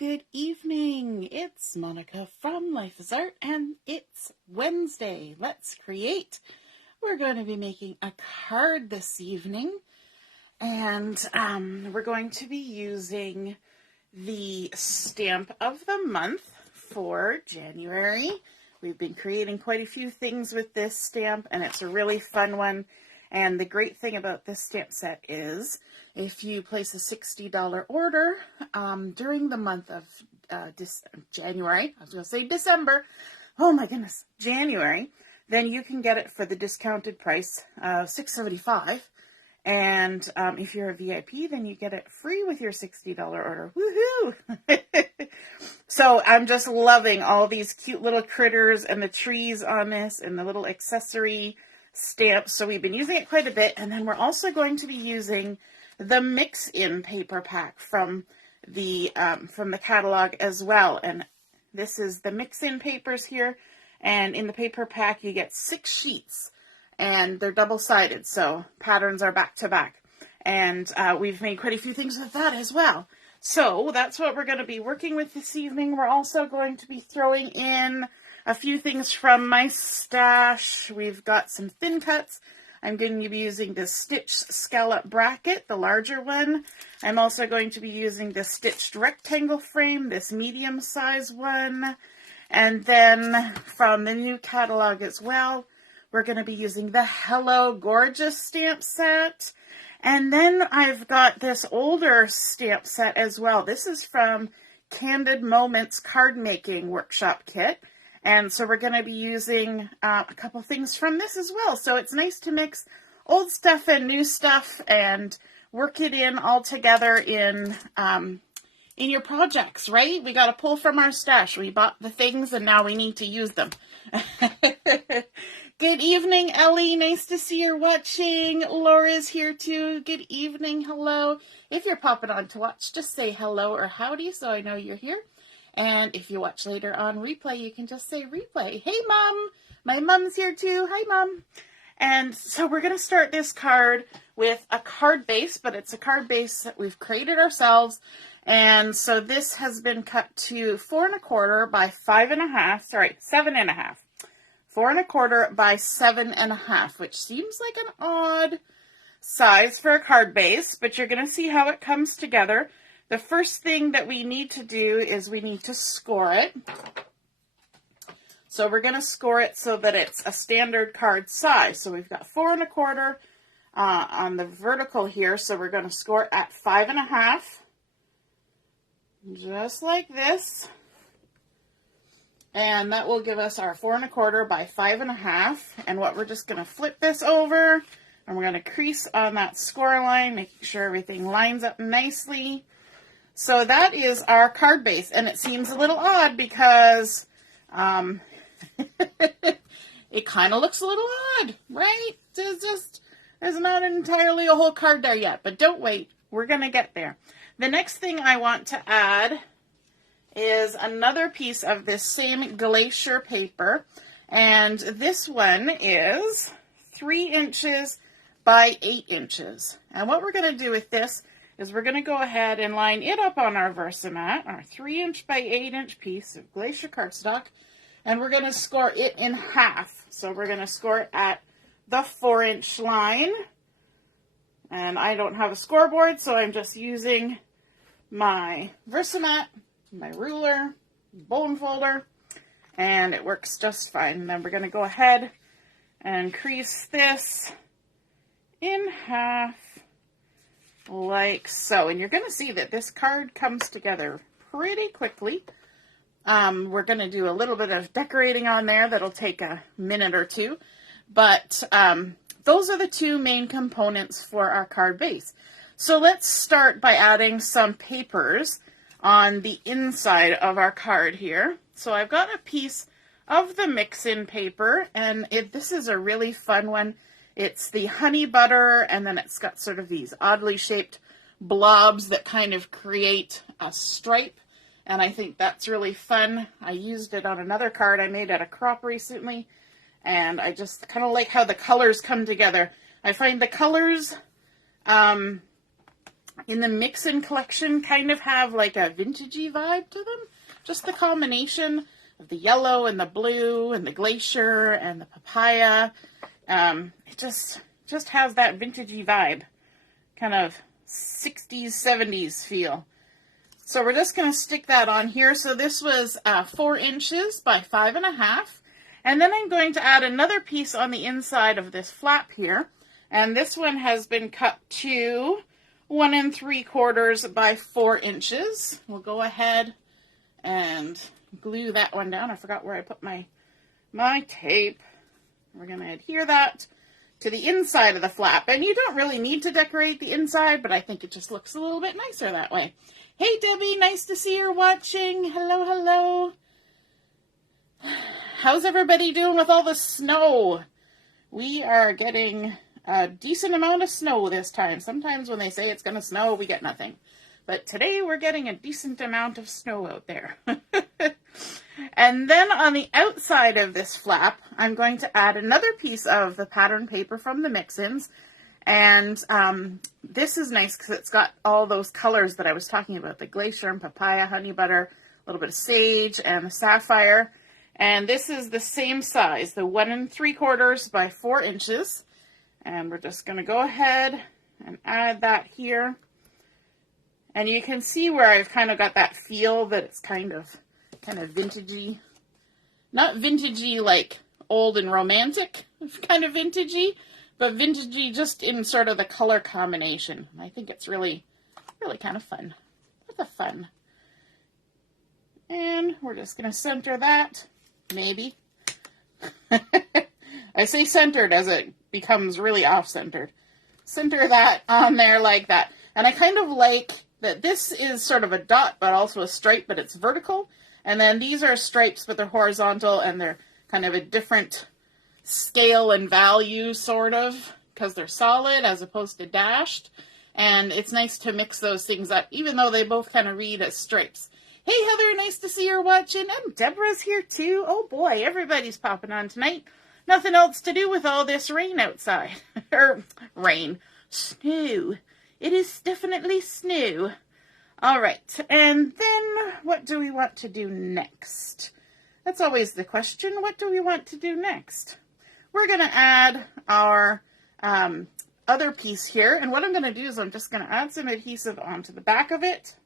good evening. It's Monica from Life is Art, and it's Wednesday. Let's create. We're going to be making a card this evening, and we're going to be using the stamp of the month for January. We've been creating quite a few things with this stamp, and it's a really fun one. And the great thing about this stamp set is if you place a $60 order during the month of January, I was going to say December, oh my goodness, January, then you can get it for the discounted price of $6.75. And if you're a VIP, then you get it free with your $60 order. Woohoo! So I'm just loving all these cute little critters and the trees on this and the little accessory stamps. So we've been using it quite a bit, and then we're also going to be using the mix-in paper pack from the catalog as well. And this is the mix-in papers here, and in the paper pack you get 6 sheets, and they're double-sided, so patterns are back-to-back. And we've made quite a few things with that as well. So that's what we're going to be working with this evening. We're also going to be throwing in a few things from my stash. We've got some thin cuts. I'm going to be using the stitched scallop bracket, the larger one. I'm also going to be using the stitched rectangle frame, this medium size one. And then from the new catalog as well, we're going to be using the Hello Gorgeous stamp set. And then I've got this older stamp set as well. This is from Candid Moments card making workshop kit. And so we're going to be using a couple things from this as well. So it's nice to mix old stuff and new stuff and work it in all together in your projects, right? We got to pull from our stash. We bought the things and now we need to use them. Good evening, Ellie. Nice to see you're watching. Laura's here too. Good evening. Hello. If you're popping on to watch, just say hello or howdy so I know you're here. And if you watch later on replay, you can just say replay. Hey, Mom. My mom's here too. Hi, Mom. And so we're going to start this card with a card base, but it's a card base that we've created ourselves. And so this has been cut to 4 1/4 by 5 1/2. Sorry, 7 1/2. 4 1/4 by 7 1/2, which seems like an odd size for a card base, but you're going to see how it comes together. The first thing that we need to do is we need to score it. So we're going to score it so that it's a standard card size. So we've got 4 1/4 on the vertical here. So we're going to score it at 5 1/2, just like this. And that will give us our 4 1/4 by 5 1/2. And what we're just going to flip this over, and we're going to crease on that score line, making sure everything lines up nicely. So that is our card base, and it seems a little odd because it kind of looks a little odd, right? There's not entirely a whole card there yet, but don't wait. We're going to get there. The next thing I want to add is another piece of this same glacier paper, and this one is 3 inches by 8 inches. And what we're going to do with this is we're going to go ahead and line it up on our Versamat, our 3 inch by 8 inch piece of glacier cardstock, and we're going to score it in half. So we're going to score it at the 4 inch line, and I don't have a scoreboard, so I'm just using my Versamat, my ruler, bone folder, and it works just fine. And then we're going to go ahead and crease this in half, like so. And you're going to see that this card comes together pretty quickly. We're going to do a little bit of decorating on there that'll take a minute or two, but those are the two main components for our card base. So let's start by adding some papers on the inside of our card here. So I've got a piece of the mix-in paper, and this is a really fun one. It's the honey butter, and then it's got sort of these oddly shaped blobs that kind of create a stripe, and I think that's really fun. I used it on another card I made at a crop recently, and I just kind of like how the colors come together. I find the colors in the Mix-In collection kind of have like a vintagey vibe to them. Just the combination of the yellow and the blue and the glacier and the papaya. It just has that vintagey vibe. Kind of 60s, 70s feel. So we're just going to stick that on here. So this was 4 inches by 5.5. And then I'm going to add another piece on the inside of this flap here. And this one has been cut to 1 3/4 by 4 inches. We'll go ahead and glue that one down. I forgot where I put my tape. We're going to adhere that to the inside of the flap. And you don't really need to decorate the inside, but I think it just looks a little bit nicer that way. Hey, Debbie, nice to see you're watching. Hello, hello. How's everybody doing with all the snow? We are getting a decent amount of snow this time. Sometimes when they say it's going to snow, we get nothing. But today we're getting a decent amount of snow out there. And then on the outside of this flap, I'm going to add another piece of the pattern paper from the Mix-Ins. And this is nice because it's got all those colors that I was talking about. The glacier and papaya, honey butter, a little bit of sage, and the sapphire. And this is the same size, the 1 3/4 by 4 inches. And we're just going to go ahead and add that here. And you can see where I've kind of got that feel that it's kind of vintagey. Not vintagey like old and romantic, kind of vintagey, but vintagey just in sort of the color combination. I think it's really, really kind of fun. What the fun. And we're just going to center that, maybe. I say centered as it becomes really off-centered. Center that on there like that. And I kind of like that this is sort of a dot, but also a stripe, but it's vertical. And then these are stripes, but they're horizontal, and they're kind of a different scale and value, sort of, because they're solid as opposed to dashed. And it's nice to mix those things up, even though they both kind of read as stripes. Hey, Heather, nice to see you're watching. And Deborah's here, too. Oh, boy, everybody's popping on tonight. Nothing else to do with all this rain outside. Rain. Snow. It is definitely snow. All right, and then what do we want to do next? That's always the question. What do we want to do next? We're going to add our other piece here, and what I'm going to do is I'm just going to add some adhesive onto the back of it,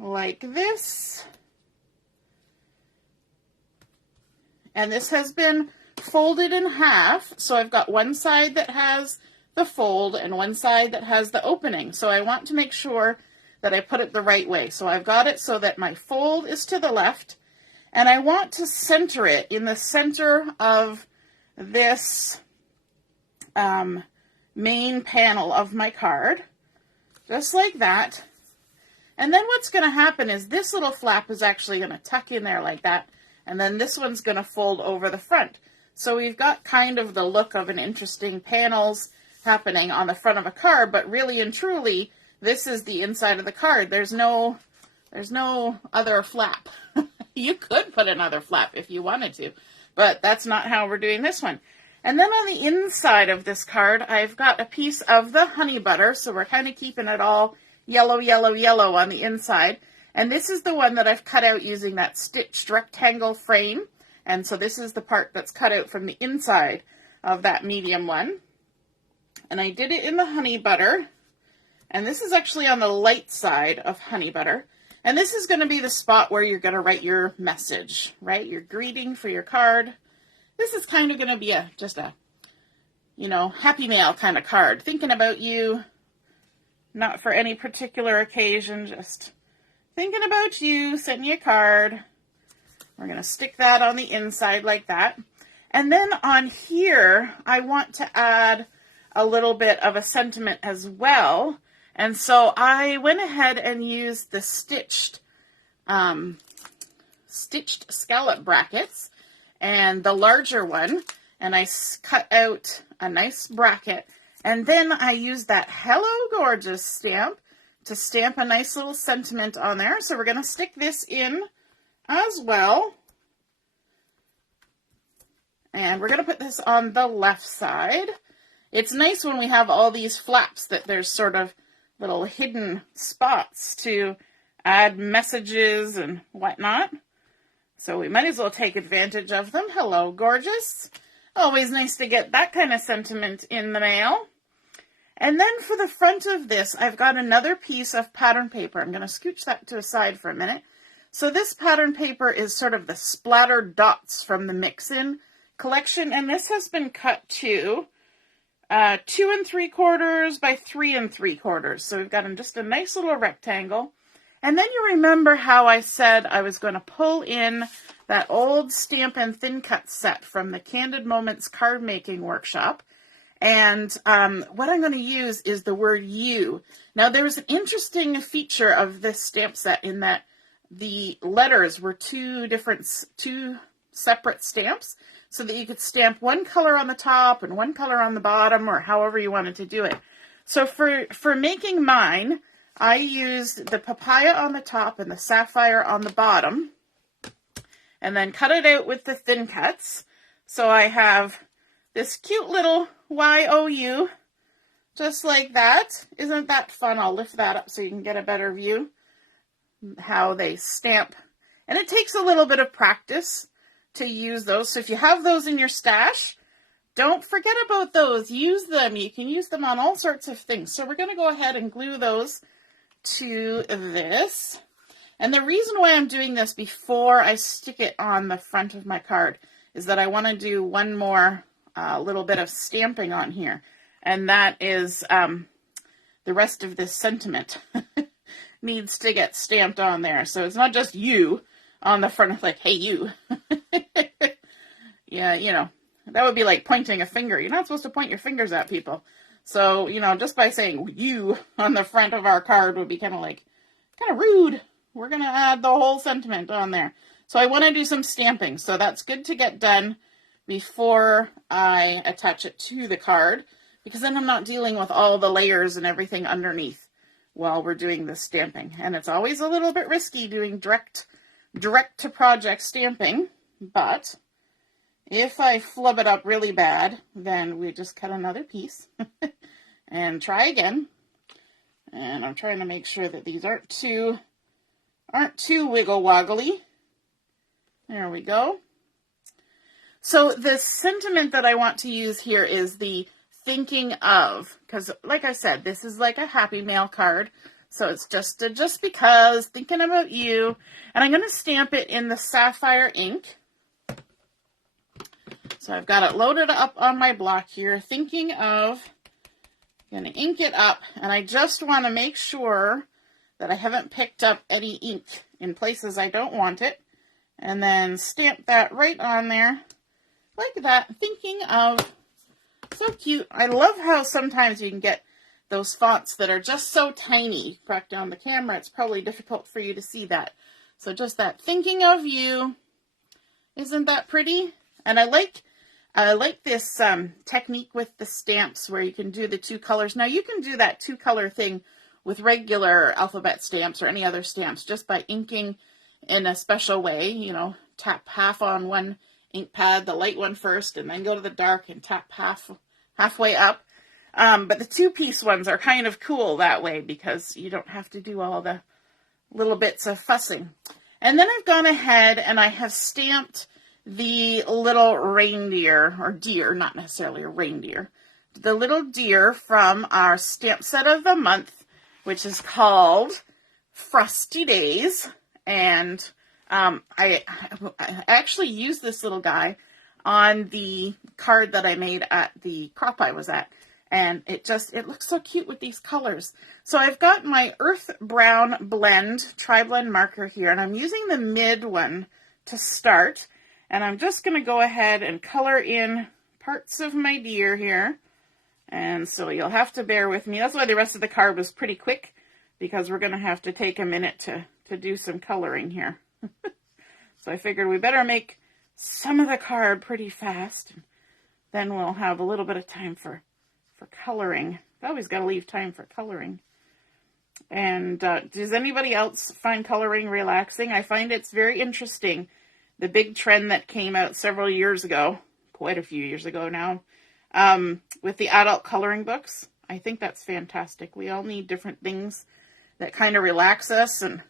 like this. And this has been folded in half, so I've got one side that has the fold and one side that has the opening. So I want to make sure that I put it the right way. So I've got it so that my fold is to the left, and I want to center it in the center of this main panel of my card, just like that. And then what's going to happen is this little flap is actually going to tuck in there like that, and then this one's going to fold over the front. So we've got kind of the look of an interesting panels happening on the front of a card, but really and truly, this is the inside of the card. There's no other flap. You could put another flap if you wanted to, but that's not how we're doing this one. And then on the inside of this card, I've got a piece of the honey butter, so we're kind of keeping it all yellow, yellow, yellow on the inside. And this is the one that I've cut out using that stitched rectangle frame. And so this is the part that's cut out from the inside of that medium one. And I did it in the honey butter. And this is actually on the light side of honey butter. And this is going to be the spot where you're going to write your message, right? Your greeting for your card. This is kind of going to be just a, happy mail kind of card. Thinking about you, not for any particular occasion, just thinking about you, sending you a card. We're going to stick that on the inside like that. And then on here, I want to add a little bit of a sentiment as well. And so I went ahead and used the stitched scallop brackets and the larger one, and I cut out a nice bracket, and then I used that Hello Gorgeous stamp to stamp a nice little sentiment on there. So we're going to stick this in as well, and we're going to put this on the left side. It's nice when we have all these flaps that there's sort of little hidden spots to add messages and whatnot. So we might as well take advantage of them. Hello, gorgeous. Always nice to get that kind of sentiment in the mail. And then for the front of this, I've got another piece of pattern paper. I'm going to scooch that to the side for a minute. So this pattern paper is sort of the splattered dots from the Mix-In collection, and this has been cut to 2 3/4 by 3 3/4. So we've got just a nice little rectangle. And then you remember how I said I was going to pull in that old stamp and thin cut set from the Candid Moments card making workshop. And what I'm going to use is the word you. Now there's an interesting feature of this stamp set in that the letters were two separate stamps, so that you could stamp one color on the top and one color on the bottom, or however you wanted to do it. So for making mine, I used the Papaya on the top and the Sapphire on the bottom, and then cut it out with the thin cuts. So I have this cute little YOU, just like that. Isn't that fun? I'll lift that up so you can get a better view how they stamp. And it takes a little bit of practice to use those. So if you have those in your stash, don't forget about those. Use them. You can use them on all sorts of things. So we're going to go ahead and glue those to this. And the reason why I'm doing this before I stick it on the front of my card is that I want to do one more little bit of stamping on here. And that is the rest of this sentiment needs to get stamped on there. So it's not just you on the front, like, hey, you. Yeah, you know, that would be like pointing a finger. You're not supposed to point your fingers at people. So, you know, just by saying you on the front of our card would be kind of rude. We're going to add the whole sentiment on there. So I want to do some stamping. So that's good to get done before I attach it to the card, because then I'm not dealing with all the layers and everything underneath while we're doing the stamping. And it's always a little bit risky doing direct to project stamping, but if I flub it up really bad, then we just cut another piece and try again. And I'm trying to make sure that these aren't too wiggle woggly. There we go. So the sentiment that I want to use here is the thinking of, because like I said, this is like a happy mail card. So it's just because, thinking about you. And I'm going to stamp it in the Sapphire ink. So I've got it loaded up on my block here, thinking of, I'm going to ink it up. And I just want to make sure that I haven't picked up any ink in places I don't want it. And then stamp that right on there, like that, thinking of. So cute. I love how sometimes you can get those fonts that are just so tiny. Back down the camera, it's probably difficult for you to see that. So just that, thinking of you. Isn't that pretty? And I like this technique with the stamps where you can do the two colors. Now you can do that two color thing with regular alphabet stamps or any other stamps just by inking in a special way. You know, tap half on one ink pad, the light one first, and then go to the dark and tap halfway up. But the two-piece ones are kind of cool that way because you don't have to do all the little bits of fussing. And then I've gone ahead and I have stamped the little reindeer, or deer, not necessarily a reindeer, the little deer from our stamp set of the month, which is called Frosty Days. And I actually used this little guy on the card that I made at the crop I was at. And it looks so cute with these colors. So I've got my Earth Brown Blend, Tri-Blend marker here, and I'm using the mid one to start. And I'm just going to go ahead and color in parts of my deer here. And so you'll have to bear with me. That's why the rest of the card was pretty quick, because we're going to have to take a minute to do some coloring here. So I figured we better make some of the card pretty fast. Then we'll have a little bit of time for coloring. I always got to leave time for coloring. And does anybody else find coloring relaxing? I find it's very interesting. The big trend that came out several years ago, quite a few years ago now, with the adult coloring books. I think that's fantastic. We all need different things that kind of relax us, and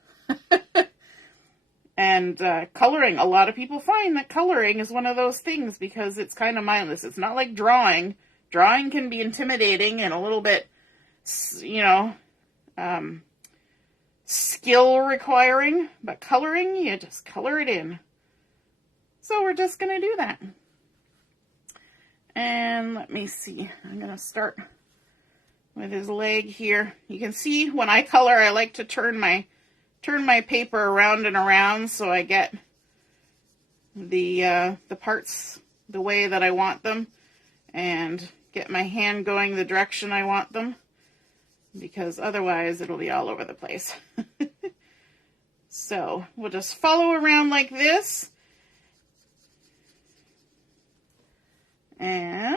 and coloring. A lot of people find that coloring is one of those things because it's kind of mindless. It's not like drawing. Drawing can be intimidating and a little bit, you know, skill requiring, but coloring, you just color it in. So we're just going to do that. And let me see. I'm going to start with his leg here. You can see when I color, I like to turn my paper around and around so I get the parts the way that I want them and get my hand going the direction I want them, because otherwise it'll be all over the place. So we'll just follow around like this and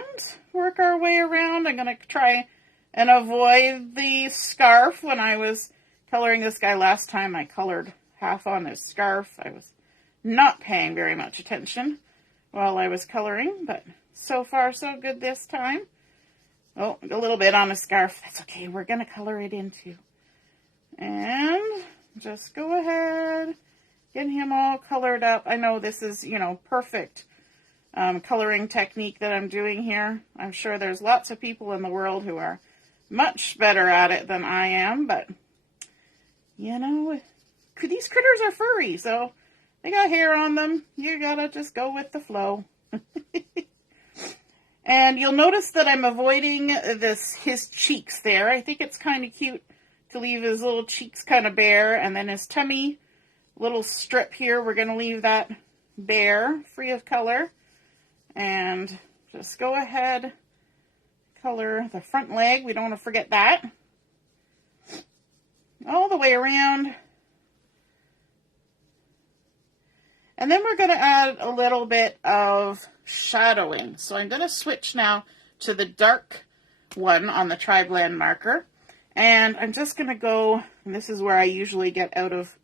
work our way around. I'm going to try and avoid the scarf. When I was coloring this guy last time, I colored half on his scarf. I was not paying very much attention while I was coloring, but so far so good this time. Oh, a little bit on the scarf. That's okay. We're going to color it in too. And just go ahead, get him all colored up. I know this is, you know, perfect coloring technique that I'm doing here. I'm sure there's lots of people in the world who are much better at it than I am, but, you know, these critters are furry, so they got hair on them. You gotta just go with the flow. And you'll notice that I'm avoiding his cheeks there. I think it's kind of cute to leave his little cheeks kind of bare, and then his tummy, little strip here, we're going to leave that bare, free of color. And just go ahead, color the front leg. We don't want to forget that. All the way around. And then we're going to add a little bit of shadowing. So I'm going to switch now to the dark one on the tri-blend marker. And I'm just going to go, and this is where I usually get out of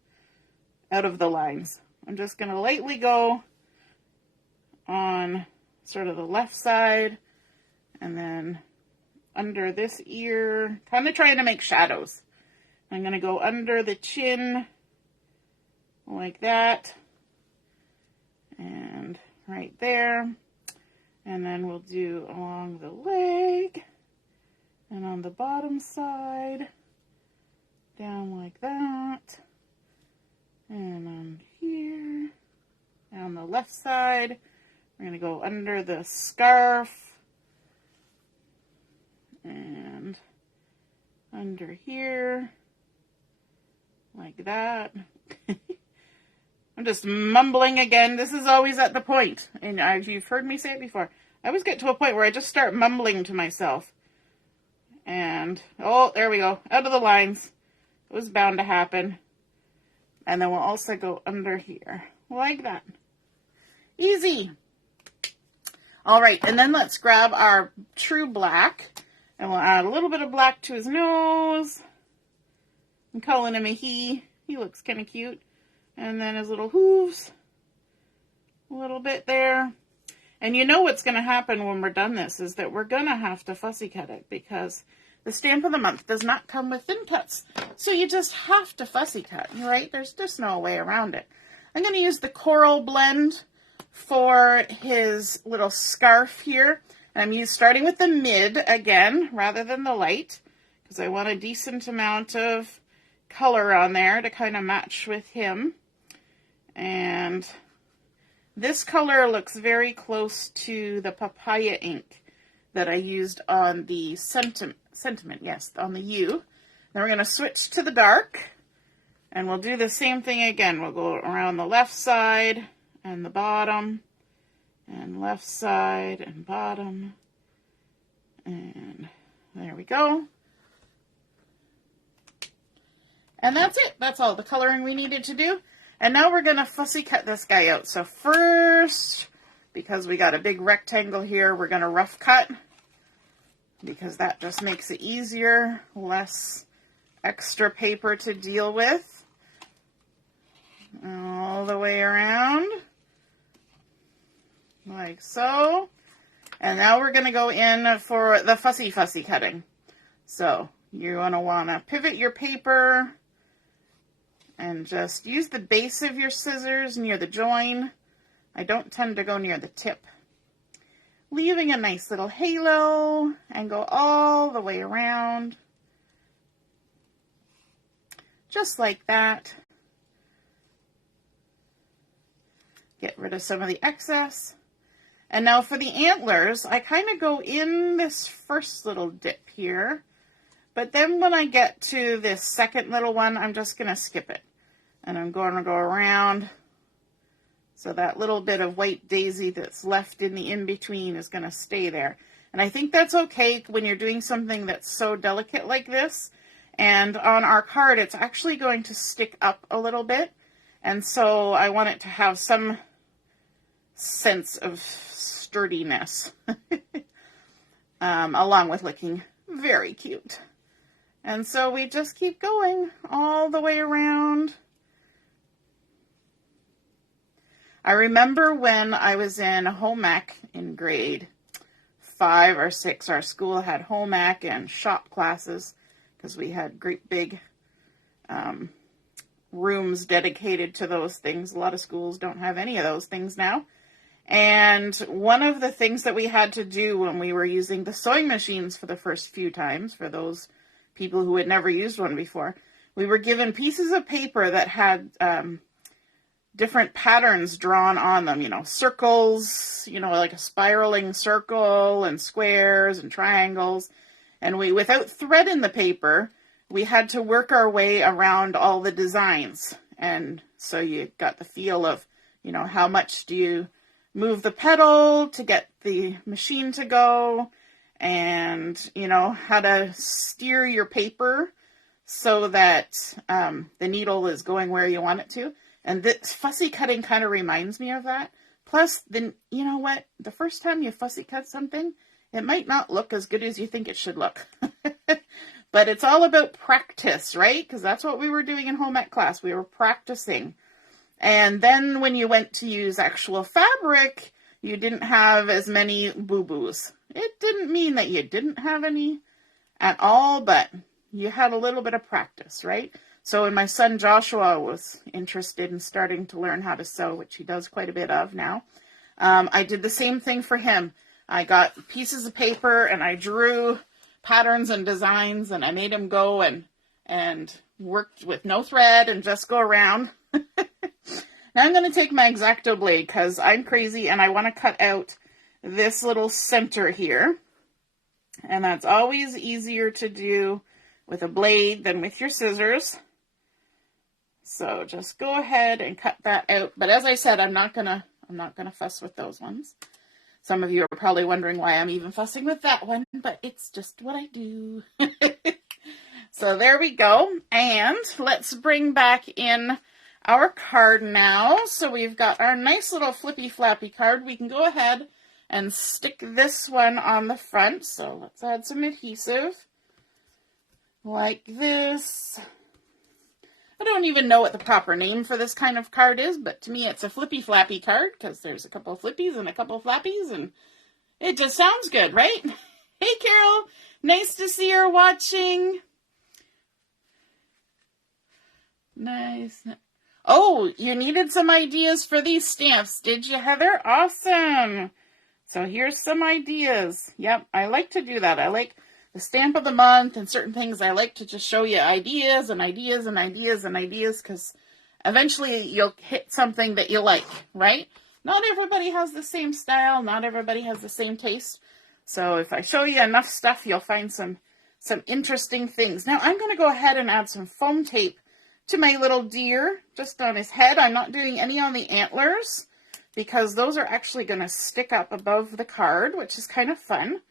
the lines. I'm just going to lightly go on sort of the left side and then under this ear, kind of trying to make shadows. I'm going to go under the chin like that. And right there, and then we'll do along the leg and on the bottom side, down like that, and on here, and on the left side, we're going to go under the scarf, and under here, like that. I'm just mumbling again. This is always at the point, and you've heard me say it before. I always get to a point where I just start mumbling to myself. And, oh, there we go. Out of the lines. It was bound to happen. And then we'll also go under here, like that. Easy. All right, and then let's grab our true black, and we'll add a little bit of black to his nose. I'm calling him a he. He looks kind of cute. And then his little hooves, a little bit there. And you know what's going to happen when we're done this is that we're going to have to fussy cut it because the stamp of the month does not come with thin cuts. So you just have to fussy cut, right? There's just no way around it. I'm going to use the coral blend for his little scarf here. And I'm starting with the mid again rather than the light because I want a decent amount of color on there to kind of match with him. And this color looks very close to the Papaya ink that I used on the sentiment, yes, on the U. Then we're going to switch to the dark, and we'll do the same thing again. We'll go around the left side and the bottom, and left side and bottom, and there we go. And that's it. That's all the coloring we needed to do. And now we're going to fussy cut this guy out. So first, because we got a big rectangle here, we're going to rough cut. Because that just makes it easier. Less extra paper to deal with. All the way around. Like so. And now we're going to go in for the fussy cutting. So you're going to want to pivot your paper and just use the base of your scissors near the join. I don't tend to go near the tip. Leaving a nice little halo and go all the way around. Just like that. Get rid of some of the excess. And now for the antlers, I kind of go in this first little dip here. But then when I get to this second little one, I'm just going to skip it. And I'm going to go around. So that little bit of white daisy that's left in the in-between is going to stay there. And I think that's okay when you're doing something that's so delicate like this. And on our card, it's actually going to stick up a little bit. And so I want it to have some sense of sturdiness, along with looking very cute. And so we just keep going all the way around. I remember when I was in home ec in grade 5 or 6, our school had home ec and shop classes because we had great big rooms dedicated to those things. A lot of schools don't have any of those things now. And one of the things that we had to do when we were using the sewing machines for the first few times, for those people who had never used one before, we were given pieces of paper that had different patterns drawn on them, circles, like a spiraling circle and squares and triangles. And we, without thread in the paper, we had to work our way around all the designs. And so you got the feel of, how much do you move the pedal to get the machine to go, and, how to steer your paper so that the needle is going where you want it to. And this fussy cutting kind of reminds me of that. Plus, then, you know what? The first time you fussy cut something, it might not look as good as you think it should look. But it's all about practice, right? Because that's what we were doing in home ec class. We were practicing. And then when you went to use actual fabric, you didn't have as many boo-boos. It didn't mean that you didn't have any at all, but you had a little bit of practice, right? So when my son Joshua was interested in starting to learn how to sew, which he does quite a bit of now, I did the same thing for him. I got pieces of paper and I drew patterns and designs, and I made him go and worked with no thread and just go around. Now I'm going to take my X-Acto blade because I'm crazy and I want to cut out this little center here. And that's always easier to do with a blade than with your scissors. So just go ahead and cut that out. But as I said, I'm not gonna fuss with those ones. Some of you are probably wondering why I'm even fussing with that one, but it's just what I do. So there we go. And let's bring back in our card now. So we've got our nice little Flippy-Flappy card. We can go ahead and stick this one on the front. So let's add some adhesive like this. I don't even know what the proper name for this kind of card is, but to me it's a Flippy-Flappy card because there's a couple of flippies and a couple of flappies, and it just sounds good, right? Hey, Carol, nice to see her watching. Nice. Oh, you needed some ideas for these stamps, did you, Heather? Awesome. So here's some ideas. Yep, I like to do that. I like the stamp of the month and certain things. I like to just show you ideas and ideas and ideas and ideas, because eventually you'll hit something that you like, right? Not everybody has the same style. Not everybody has the same taste. So if I show you enough stuff, you'll find some interesting things. Now I'm going to go ahead and add some foam tape to my little deer, just on his head. I'm not doing any on the antlers because those are actually going to stick up above the card, which is kind of fun.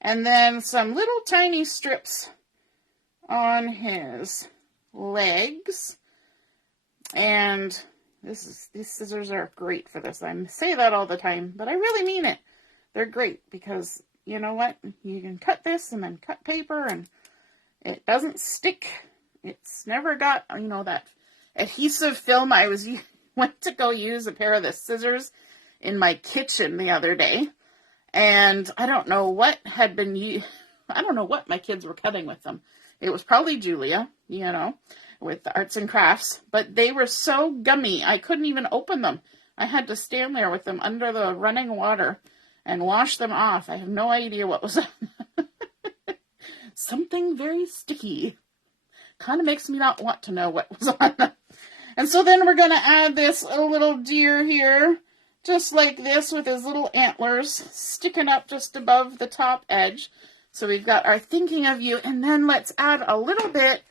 And then some little tiny strips on his legs. And these scissors are great for this. I say that all the time, but I really mean it. They're great because, you know what? You can cut this and then cut paper and it doesn't stick. It's never got, that adhesive film. I went to go use a pair of the scissors in my kitchen the other day, and I don't know what had been I don't know what my kids were cutting with them. It was probably Julia, with the arts and crafts, but they were so gummy, I couldn't even open them. I had to stand there with them under the running water and wash them off. I have no idea what was on them. Something very sticky. Kind of makes me not want to know what was on them. And so then we're going to add this little deer here, just like this, with his little antlers sticking up just above the top edge. So we've got our thinking of you, and then let's add a little bit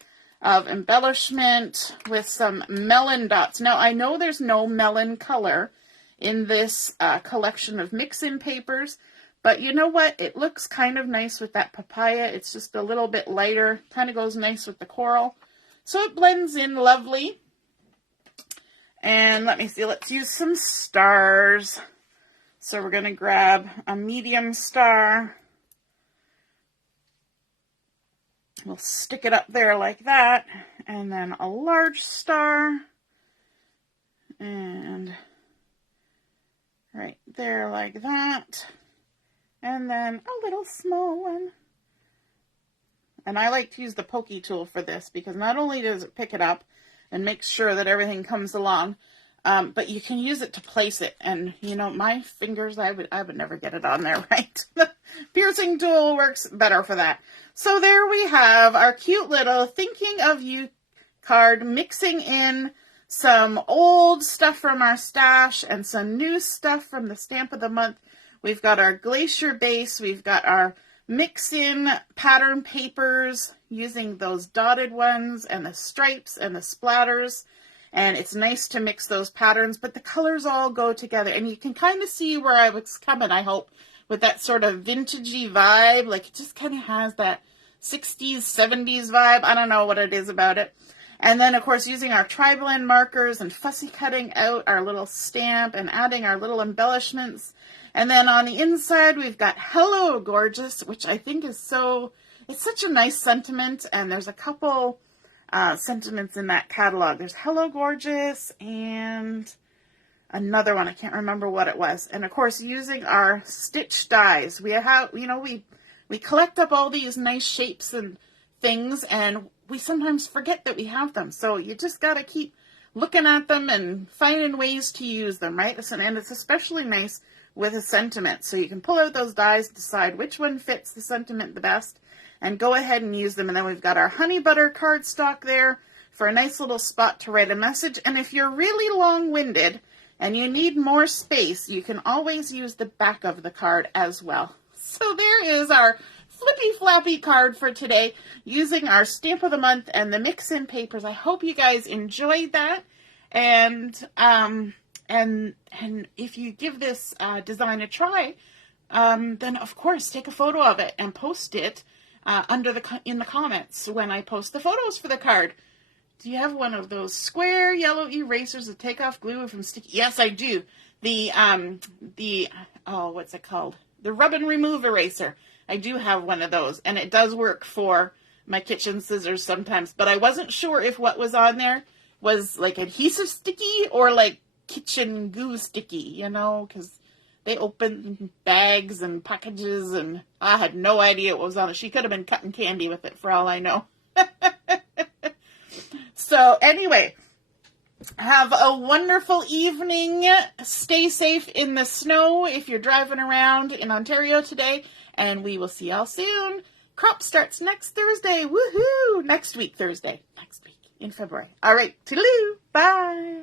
of embellishment with some melon dots. Now, I know there's no melon color in this collection of mix-in papers, but you know what? It looks kind of nice with that papaya. It's just a little bit lighter, kind of goes nice with the coral. So it blends in lovely. And let me see, let's use some stars. So we're going to grab a medium star. We'll stick it up there like that. And then a large star. And right there like that. And then a little small one. And I like to use the pokey tool for this because not only does it pick it up and make sure that everything comes along, but you can use it to place it. And, my fingers, I would never get it on there, right? The piercing tool works better for that. So there we have our cute little Thinking of You card, mixing in some old stuff from our stash and some new stuff from the Stamp of the Month. We've got our glacier base. We've got our mix-in pattern papers using those dotted ones and the stripes and the splatters. And it's nice to mix those patterns, but the colors all go together. And you can kind of see where I was coming, I hope, with that sort of vintagey vibe. Like, it just kind of has that 60s, 70s vibe. I don't know what it is about it. And then, of course, using our tri-blend markers and fussy cutting out our little stamp and adding our little embellishments. And then on the inside, we've got Hello Gorgeous, which I think is it's such a nice sentiment. And there's a couple sentiments in that catalog. There's Hello Gorgeous and another one. I can't remember what it was. And of course, using our stitch dies, we have, we collect up all these nice shapes and things, and we sometimes forget that we have them. So you just got to keep looking at them and finding ways to use them, right? And it's especially nice with a sentiment. So you can pull out those dies, decide which one fits the sentiment the best, and go ahead and use them. And then we've got our honey butter cardstock there for a nice little spot to write a message. And if you're really long-winded and you need more space, you can always use the back of the card as well. So there is our Flippy-Flappy card for today, using our Stamp of the Month and the mix-in papers. I hope you guys enjoyed that. And if you give this design a try, then of course take a photo of it and post it in the comments when I post the photos for the card. Do you have one of those square yellow erasers that take off glue from sticky? Yes, I do. What's it called? The rub and remove eraser. I do have one of those, and it does work for my kitchen scissors sometimes, but I wasn't sure if what was on there was like adhesive sticky or like kitchen goo sticky, because they open bags and packages, and I had no idea what was on it. She could have been cutting candy with it for all I know. So anyway, have a wonderful evening. Stay safe in the snow if you're driving around in Ontario today, and we will see y'all soon. Crop starts next Thursday. Woohoo! Next week, Thursday. Next week in February. All right. Toodaloo. Bye.